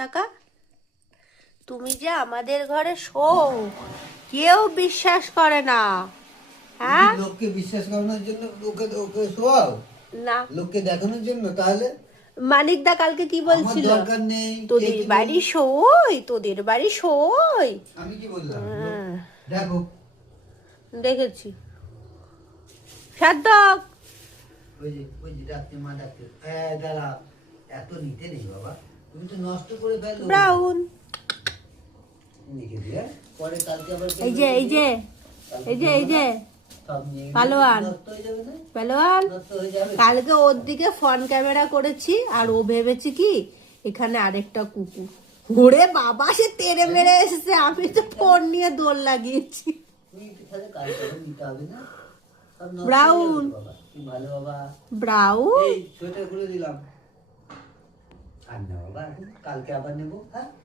টাকা। তুমি যে আমাদের ঘরে শোও, কেউ বিশ্বাস করে না। হ্যাঁ, লোককে বিশ্বাস করানোর জন্য ওকে ওকে শোয়াও, না লোককে দেখানোর জন্য? তাহলে মানিকদা কালকে কি আমার বলছিল, দরকার নেই। কে তোদের কি বাড়ি বললো? শোই, তোদের বাড়ি শোই। আমি কি বললাম? হ্যাঁ, দেখো, দেখেছি। সার্থক, ওই যে ডাকতে, মা ডাকতে। হ্যাঁ দাঁড়া, এত নিতে নেই বাবা, তুমি তো নষ্ট করে ফেললো। ব্রাউন। লিখে দিয়ে পরে কালকে আবার এই যে এই যে এই যে এই যে সব নিয়ে পালোয়ান, নষ্ট হয়ে যাবে না? পালোয়ান। নষ্ট হয়ে যাবে। কালকে ওর দিকে ফোন ক্যামেরা করেছি, আর ও ভেবেছি কি এখানে আরেকটা কুকুর। ওরে বাবা, সে তেড়ে মেরে এসেছে, আমি তো ফোন নিয়ে দৌড় লাগিয়েছি। তুই তাহলে কালকে আবার নিতে হবে না? সব নষ্ট হয়ে ব্রাউন, যাবে বাবা। কি ভালো বাবা। ব্রাউন। এই সোয়েটার খুলে দিলাম। আর না বাবা, কালকে আবার নেবো। হ্যাঁ।